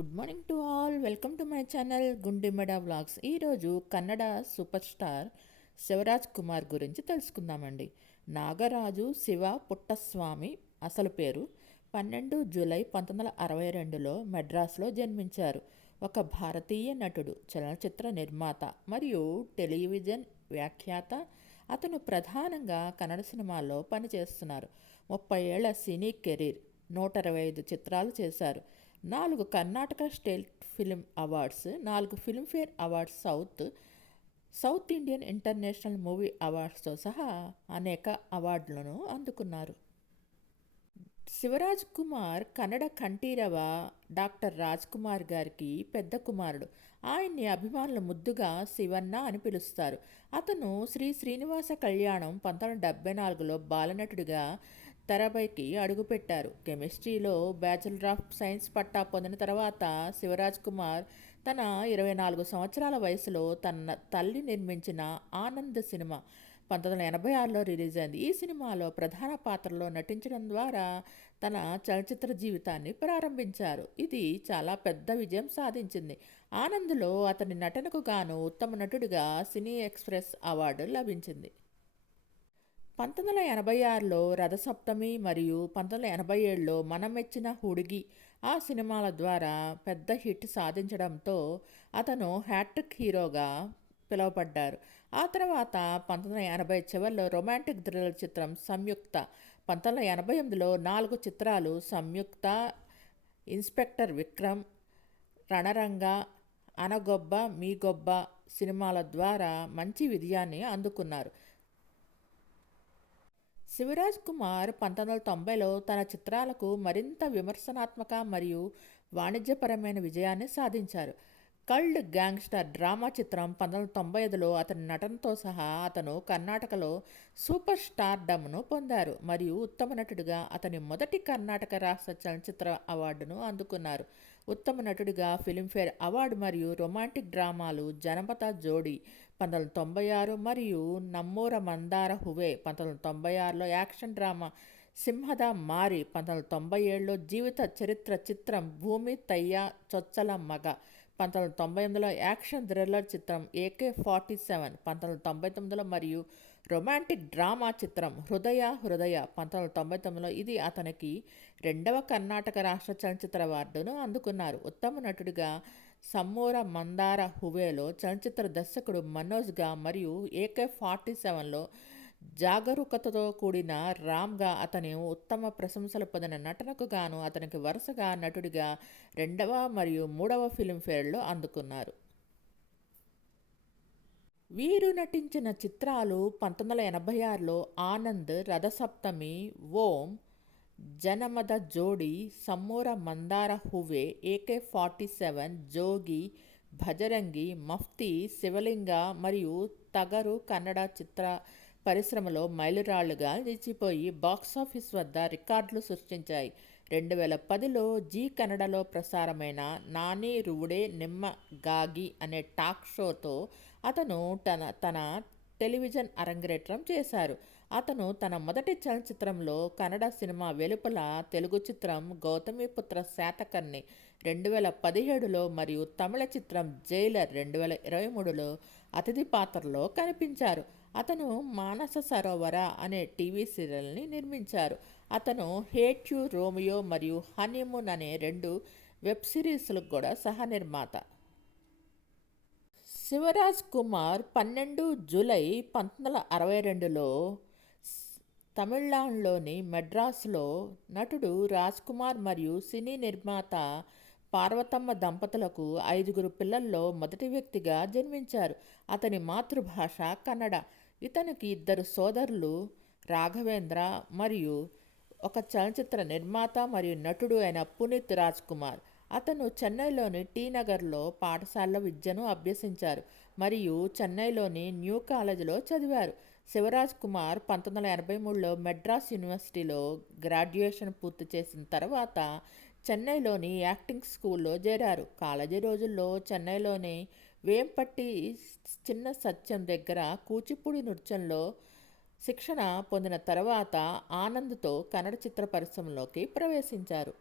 Good morning to all. Welcome to my channel Gundimeda vlogs. ఈరోజు Kannada super star Shivraj Kumar గురించి తెలుసుకుందామండి. నాగరాజు శివ పుట్టస్వామి అసలు పేరు 12 జూలై 1962లో మెడ్రాస్లో జన్మించారు. ఒక భారతీయ నటుడు, చలనచిత్ర నిర్మాత మరియు టెలివిజన్ వ్యాఖ్యాత. అతను ప్రధానంగా కన్నడ సినిమాల్లో పనిచేస్తున్నారు. 30 ఏళ్ల సినీ కెరీర్, 125 చిత్రాలు చేశారు. 4 Karnataka state film awards, 4 Filmfare awards, South Indian International Movie అవార్డ్స్తో సహా అనేక అవార్డులను అందుకున్నారు. శివరాజ్ కుమార్ కన్నడ కంఠీరవ డాక్టర్ రాజ్ కుమార్ గారికి పెద్ద కుమారుడు. ఆయన్ని అభిమానులు ముద్దుగా శివన్న అని పిలుస్తారు. అతను శ్రీ శ్రీనివాస కళ్యాణం 1974లో బాలనటుడిగా తెరపైకి అడుగుపెట్టారు. కెమిస్ట్రీలో బ్యాచిలర్ ఆఫ్ సైన్స్ పట్టా పొందిన తర్వాత శివరాజ్ కుమార్ తన 24 సంవత్సరాల వయసులో తన తల్లి నిర్మించిన ఆనంద్ సినిమా 1986లో రిలీజ్ అయింది. ఈ సినిమాలో ప్రధాన పాత్రలో నటించడం ద్వారా తన చలనచిత్ర జీవితాన్ని ప్రారంభించారు. ఇది చాలా పెద్ద విజయం సాధించింది. ఆనంద్లో అతని నటనకు గాను ఉత్తమ నటుడిగా సినీ ఎక్స్ప్రెస్ అవార్డు లభించింది. 1986లో రథసప్తమి మరియు 1987లో మనమెచ్చిన హుడుగి ఆ సినిమాల ద్వారా పెద్ద హిట్ సాధించడంతో అతను హ్యాట్రిక్ హీరోగా పిలువబడ్డారు. ఆ తర్వాత 1980 చివరిలో రొమాంటిక్ థ్రిల్లర్ చిత్రం సంయుక్త, 1988లో 4 చిత్రాలు సంయుక్త, ఇన్స్పెక్టర్ విక్రమ్, రణరంగ, అనగొబ్బ మీ గొబ్బ సినిమాల ద్వారా మంచి విజయాన్ని అందుకున్నారు. శివరాజ్ కుమార్ 1990లో తన చిత్రాలకు మరింత విమర్శనాత్మక మరియు వాణిజ్యపరమైన విజయాన్ని సాధించారు. కల్డ్ గ్యాంగ్స్టర్ డ్రామా చిత్రం 1995లో అతని నటనతో సహా అతను కర్ణాటకలో సూపర్ స్టార్డమ్ను పొందారు మరియు ఉత్తమ నటుడిగా అతని మొదటి కర్ణాటక రాష్ట్ర చలనచిత్ర అవార్డును అందుకున్నారు. ఉత్తమ నటుడిగా ఫిల్మ్ఫేర్ అవార్డు మరియు రొమాంటిక్ డ్రామాలు జనపద జోడి 1996 మరియు నమ్మూర మందార హువే 1996లో, యాక్షన్ డ్రామా సింహద మారి 1997లో, జీవిత చరిత్ర చిత్రం భూమి తయ్య చొచ్చల మగ 1998లో, యాక్షన్ థ్రిల్లర్ చిత్రం AK-47 1999లో మరియు రొమాంటిక్ డ్రామా చిత్రం హృదయ 1999లో. ఇది అతనికి 2వ కర్ణాటక రాష్ట్ర చలనచిత్ర అవార్డును అందుకున్నారు. ఉత్తమ నటుడిగా సమ్మూర మందార హువేలో చలనచిత్ర దర్శకుడు మనోజ్గా మరియు AK-47లో జాగరూకతతో కూడిన రామ్గా అతని ఉత్తమ ప్రశంసలు పొందిన నటనకు గాను అతనికి వరుసగా నటుడిగా 2వ మరియు 3వ ఫిల్మ్ఫేర్లో అందుకున్నారు. వీరు నటించిన చిత్రాలు 1986లో ఆనంద్, రథసప్తమి, ఓం, జనమద జోడి, సమ్మూర మందార హువే, AK-47, జోగి, భజరంగి, మఫ్తి, శివలింగ మరియు తగరు కన్నడ చిత్ర పరిశ్రమలో మైలురాళ్లుగా నిలిచిపోయి బాక్సాఫీస్ వద్ద రికార్డులు సృష్టించాయి. 2010లో జీ కన్నడలో ప్రసారమైన నాని రువుడే నిమ్మ గాగి అనే టాక్ షోతో అతను తన టెలివిజన్ అరంగేట్రం చేశారు. అతను తన మొదటి చలనచిత్రంలో కన్నడ సినిమా వెలుపల తెలుగు చిత్రం గౌతమిపుత్ర శాతకర్ణి 2017లో మరియు తమిళ చిత్రం జైలర్ 2023లో అతిథి పాత్రలో కనిపించారు. అతను మానస సరోవర అనే టీవీ సీరియల్ని నిర్మించారు. అతను హేట్ యు రోమియో మరియు హనీమూన్ అనే 2 వెబ్ సిరీస్లకు కూడా సహ నిర్మాత. శివరాజ్ కుమార్ 12 జూలై 1962లో తమిళనాడులోని మెడ్రాస్లో నటుడు రాజ్ కుమార్ మరియు సినీ నిర్మాత పార్వతమ్మ దంపతులకు 5 పిల్లల్లో మొదటి వ్యక్తిగా జన్మించారు. అతని మాతృభాష కన్నడ. ఇతనికి 2 సోదరులు రాఘవేంద్ర మరియు ఒక చలనచిత్ర నిర్మాత మరియు నటుడు అయిన పునీత్ రాజ్ కుమార్. అతను చెన్నైలోని టీ నగర్లో పాఠశాల విద్యను అభ్యసించారు మరియు చెన్నైలోని న్యూ కాలేజీలో చదివారు. శివరాజ్ కుమార్ 1983లో మెడ్రాస్ యూనివర్సిటీలో గ్రాడ్యుయేషన్ పూర్తి చేసిన తర్వాత చెన్నైలోని యాక్టింగ్ స్కూల్లో చేరారు. కాలేజీ రోజుల్లో చెన్నైలోని వేంపట్టి చిన్న సత్యం దగ్గర కూచిపూడి నృత్యంలో శిక్షణ పొందిన తర్వాత ఆనంద్తో కన్నడ చిత్ర పరిశ్రమలోకి ప్రవేశించారు.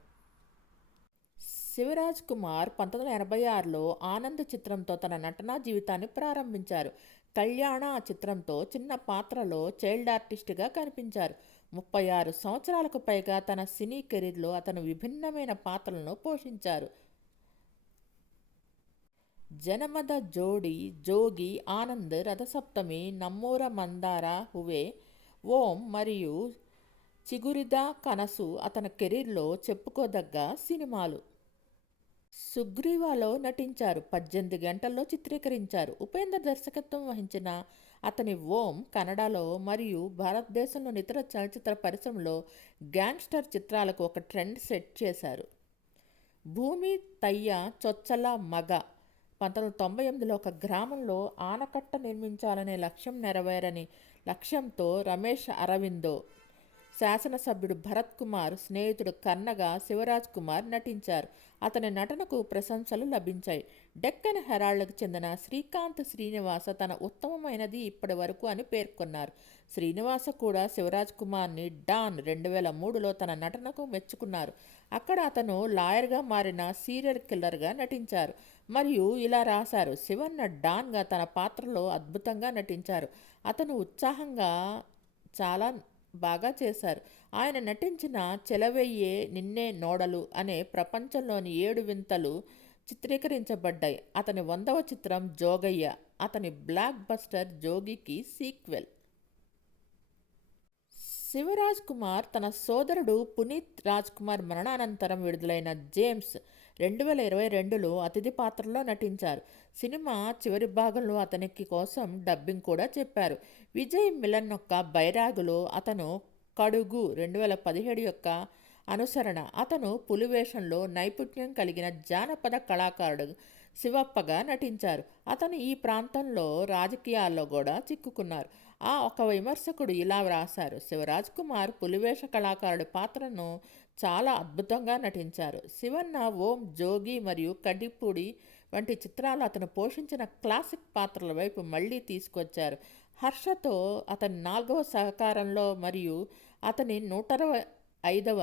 శివరాజ్ కుమార్ 1986లో ఆనంద్ చిత్రంతో తన నటనా జీవితాన్ని ప్రారంభించారు. కళ్యాణ చిత్రంతో చిన్న పాత్రలో చైల్డ్ ఆర్టిస్ట్గా కనిపించారు. 36 సంవత్సరాలకు పైగా తన సినీ కెరీర్లో అతను విభిన్నమైన పాత్రలను పోషించారు. జనమద జోడి, జోగి, ఆనంద్, రథసప్తమి, నమ్మూర మందార హువే, ఓం మరియు చిగురిదా కనసు అతని కెరీర్లో చెప్పుకోదగ్గ సినిమాలు. సుగ్రీవాలో నటించారు. 18 గంటల్లో చిత్రీకరించారు. ఉపేంద్ర దర్శకత్వం వహించిన అతని ఓం కన్నడలో మరియు భారతదేశంలోని ఇతర చలనచిత్ర పరిశ్రమలో గ్యాంగ్స్టర్ చిత్రాలకు ఒక ట్రెండ్ సెట్ చేశారు. భూమి తయ్య చొచ్చల మగ 1998లో ఒక గ్రామంలో ఆనకట్ట నిర్మించాలనే లక్ష్యం నెరవేరని లక్ష్యంతో రమేష్ అరవిందో, శాసనసభ్యుడు భరత్ కుమార్ స్నేహితుడు కన్నగా శివరాజ్ కుమార్ నటించారు. అతని నటనకు ప్రశంసలు లభించాయి. డెక్కన్ హెరాల్డ్కు చెందిన శ్రీకాంత్ శ్రీనివాస తన ఉత్తమమైనది ఇప్పటి వరకు అని పేర్కొన్నారు. శ్రీనివాస కూడా శివరాజ్ కుమార్ని డాన్ 2003లో తన నటనకు మెచ్చుకున్నారు. అక్కడ అతను లాయర్గా మారిన సీరియల్ కిల్లర్గా నటించారు మరియు ఇలా రాశారు: శివన్న డాన్గా తన పాత్రలో అద్భుతంగా నటించారు. అతను ఉత్సాహంగా చాలా బాగా చేశారు. ఆయన నటించిన చెలవెయ్యే నిన్నే నోడలు అనే ప్రపంచంలోని 7 వింతలు చిత్రీకరించబడ్డాయి. అతని 100వ చిత్రం జోగయ్య, అతని బ్లాక్ బస్టర్ జోగికి సీక్వెల్. శివరాజ్ కుమార్ తన సోదరుడు పునీత్ రాజ్ కుమార్ మరణానంతరం విడుదలైన జేమ్స్ 2022లో అతిథి పాత్రలో నటించారు. సినిమా చివరి భాగంలో అతనికి కోసం డబ్బింగ్ కూడా చెప్పారు. విజయ్ మిలన్ యొక్క బైరాగులో అతను కడుగు 2017 యొక్క అనుసరణ. అతను పులివేషంలో నైపుణ్యం కలిగిన జానపద కళాకారుడు శివప్పగా నటించారు. అతను ఈ ప్రాంతంలో రాజకీయాల్లో కూడా చిక్కుకున్నారు. ఒక విమర్శకుడు ఇలా వ్రాసారు: శివరాజ్ కుమార్ పులివేష కళాకారుడి పాత్రను చాలా అద్భుతంగా నటించారు. శివన్న, ఓం, జోగి మరియు కడ్డిపూడి వంటి చిత్రాలు అతను పోషించిన క్లాసిక్ పాత్రల వైపు మళ్ళీ తీసుకొచ్చారు. హర్షతో అతని 4వ సహకారంలో మరియు అతని 125వ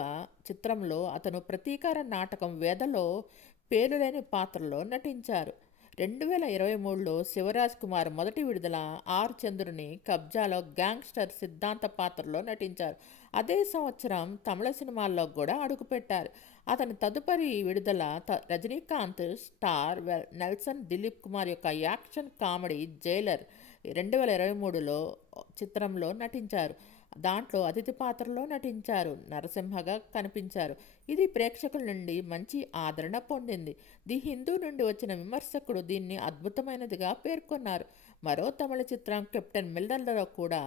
చిత్రంలో అతను ప్రతీకార నాటకం వేదలో పేరులేని పాత్రలో నటించారు. 2023లో శివరాజ్ కుమార్ మొదటి విడుదల ఆర్ చంద్రుని కబ్జాలో గ్యాంగ్స్టర్ సిద్ధాంత పాత్రలో నటించారు. అదే సంవత్సరం తమిళ సినిమాల్లో కూడా అడుగుపెట్టారు. అతని తదుపరి విడుదల రజనీకాంత్ స్టార్ నెల్సన్ దిలీప్ కుమార్ యొక్క యాక్షన్ కామెడీ జైలర్ 2023లో చిత్రంలో నటించారు. దాంట్లో అతిథి పాత్రలో నటించారు. నరసింహగా కనిపించారు. ఇది ప్రేక్షకుల నుండి మంచి ఆదరణ పొందింది. ది హిందూ నుండి వచ్చిన విమర్శకుడు దీన్ని అద్భుతమైనదిగా పేర్కొన్నారు. మరో తమిళ చిత్రం కెప్టెన్ మిల్లర్లో కూడా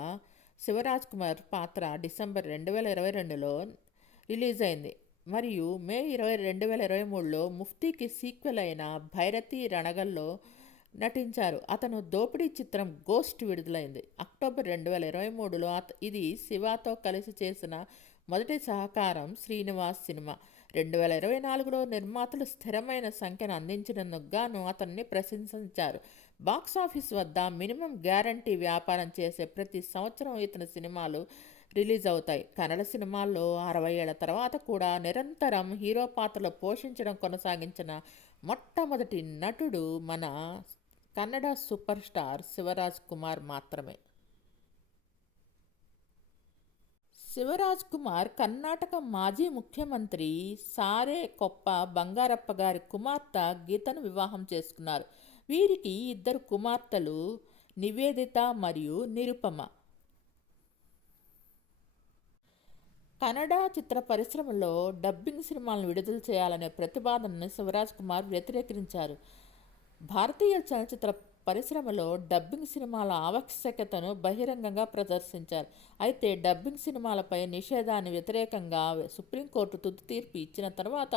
శివరాజ్ కుమార్ పాత్ర డిసెంబర్ 2022లో రిలీజ్ అయింది మరియు మే 20, 2023లో ముఫ్తీకి సీక్వెల్ అయిన భైరతి రణగల్లో నటించారు. అతను దోపిడీ చిత్రం గోస్ట్ విడుదలైంది అక్టోబర్ 2023లో. ఇది శివాతో కలిసి చేసిన మొదటి సహకారం శ్రీనివాస్ సినిమా. 2024లో నిర్మాతలు స్థిరమైన సంఖ్యను అందించినందుకు గాను అతన్ని ప్రశంసించారు. బాక్సాఫీస్ వద్ద మినిమం గ్యారంటీ వ్యాపారం చేసే ప్రతి సంవత్సరం ఇతని సినిమాలు రిలీజ్ అవుతాయి. కన్నడ సినిమాల్లో 60 ఏళ్ల తర్వాత కూడా నిరంతరం హీరో పాత్రలు పోషించడం కొనసాగించిన మొట్టమొదటి నటుడు మన కన్నడ సూపర్ స్టార్ శివరాజ్ కుమార్ మాత్రమే. శివరాజ్ కుమార్ కర్ణాటక మాజీ ముఖ్యమంత్రి సారే కొప్ప బంగారప్ప గారి కుమార్తె గీతను వివాహం చేసుకున్నారు. వీరికి 2 కుమార్తెలు, నివేదిత మరియు నిరుపమ. కన్నడ చిత్ర పరిశ్రమలో డబ్బింగ్ సినిమాలను విడుదల చేయాలనే ప్రతిపాదనను శివరాజ్ కుమార్ వ్యతిరేకించారు. భారతీయ చలనచిత్ర పరిశ్రమలో డబ్బింగ్ సినిమాల ఆవశ్యకతను బహిరంగంగా ప్రదర్శించారు. అయితే డబ్బింగ్ సినిమాలపై నిషేధాన్ని వ్యతిరేకంగా సుప్రీంకోర్టు తుది తీర్పు ఇచ్చిన తర్వాత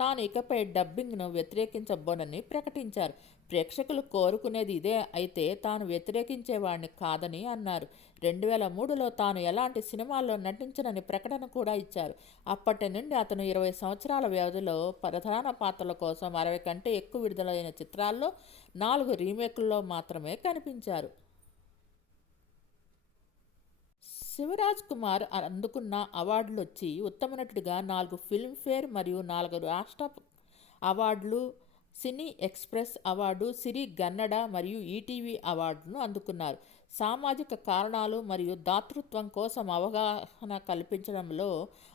తాను ఇకపై డబ్బింగ్ను వ్యతిరేకించబోనని ప్రకటించారు. ప్రేక్షకులు కోరుకునేది ఇదే అయితే తాను వ్యతిరేకించేవాడిని కాదని అన్నారు. 2003లో తాను ఎలాంటి సినిమాల్లో నటించనని ప్రకటన కూడా ఇచ్చారు. అప్పటి నుండి అతను 20 సంవత్సరాల వ్యవధిలో ప్రధాన పాత్రల కోసం 60 కంటే ఎక్కువ విడుదలైన చిత్రాల్లో 4 రీమేక్లలో మాత్రమే కనిపించారు. శివరాజ్ కుమార్ అందుకున్న అవార్డులొచ్చి: ఉత్తమ నటుడిగా 4 ఫిల్మ్ఫేర్ మరియు 4 రాష్ట్ర అవార్డులు, సినీ ఎక్స్‌ప్రెస్ అవార్డు, సిరి గన్నడ మరియు ఈటీవీ అవార్డును అందుకున్నారు. సామాజిక కారణాలు మరియు దాతృత్వం కోసం అవగాహన కల్పించడంలో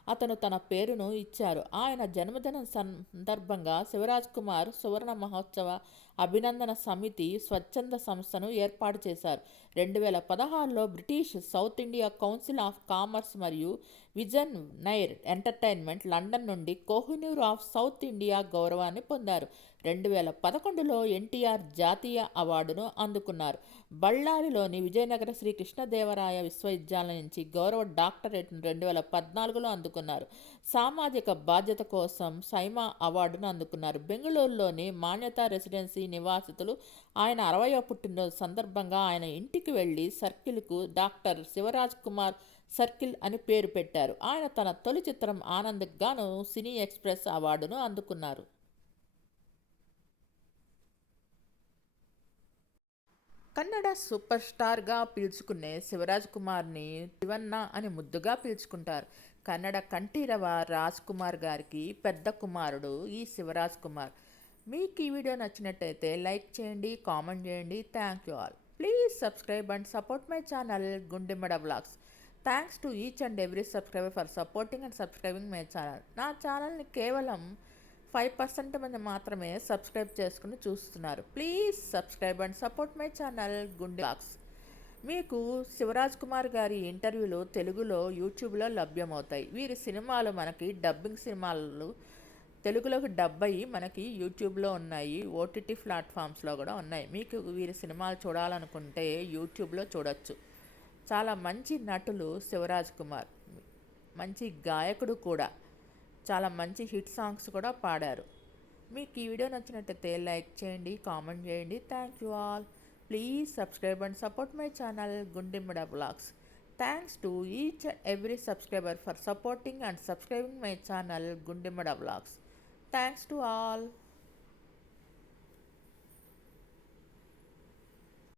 అతను తన పేరును ఇచ్చారు. ఆయన జన్మదినం సందర్భంగా శివరాజ్‌కుమార్ సువర్ణ మహోత్సవ అభినందన సమితి స్వచ్ఛంద సంస్థను ఏర్పాటు చేశారు. 2016లో British South India Council of Commerce మరియు విజన్ నైర్ ఎంటర్టైన్మెంట్ లండన్ నుండి కోహినూర్ ఆఫ్ సౌత్ ఇండియా గౌరవాన్ని పొందారు. 2011లో ఎన్టీఆర్ జాతీయ అవార్డును అందుకున్నారు. బళ్ళారిలోని విజయనగర శ్రీ కృష్ణదేవరాయ విశ్వవిద్యాలయం నుంచి గౌరవ డాక్టరేట్ను 2014లో అందుకున్నారు. సామాజిక బాధ్యత కోసం సైమా అవార్డును అందుకున్నారు. బెంగళూరులోని మాన్యతా రెసిడెన్సీ నివాసితులు ఆయన 60వ పుట్టినరోజు సందర్భంగా ఆయన ఇంటికి వెళ్లి సర్కిల్కు డాక్టర్ శివరాజ్ కుమార్ సర్కిల్ అని పేరు పెట్టారు. ఆయన తన తొలి చిత్రం ఆనంద్‌కి గాను సినీ ఎక్స్‌ప్రెస్ అవార్డును అందుకున్నారు. కన్నడ సూపర్ స్టార్గా పిలుచుకునే శివరాజ్ కుమార్ని శివన్న అని ముద్దుగా పిలుచుకుంటారు. కన్నడ కంఠీరవ రాజ్ కుమార్ గారికి పెద్ద కుమారుడు ఈ శివరాజ్ కుమార్. మీకు ఈ వీడియో నచ్చినట్టయితే లైక్ చేయండి, కామెంట్ చేయండి. Thank you all. Please subscribe and support my channel Gundemmada vlogs. Thanks to each and every subscriber for supporting and subscribing my channel. నా ఛానల్ని కేవలం 5% మంది మాత్రమే సబ్స్క్రైబ్ చేసుకుని చూస్తున్నారు. Please subscribe and support my channel Gunde vlogs. మీకు శివరాజ్ కుమార్ గారి ఇంటర్వ్యూలు తెలుగులో యూట్యూబ్లో లభ్యమవుతాయి. వీరి సినిమాలు మనకి డబ్బింగ్ సినిమాలు తెలుగులోకి డబ్ అయ్యి మనకి యూట్యూబ్లో ఉన్నాయి, ఓటీటీ ప్లాట్ఫామ్స్లో కూడా ఉన్నాయి. మీకు వీరి సినిమాలు చూడాలనుకుంటే యూట్యూబ్లో చూడొచ్చు. చాలా మంచి నటులు శివరాజ్ కుమార్, మంచి గాయకుడు కూడా. చాలా మంచి హిట్ సాంగ్స్ కూడా పాడారు. మీకు ఈ వీడియో నచ్చినట్టయితే లైక్ చేయండి, కామెంట్ చేయండి. Thank you all. Please subscribe and support my channel Gundemmada vlogs. Thanks to each and every subscriber for supporting and subscribing my channel Gundemmada vlogs. Thanks to all.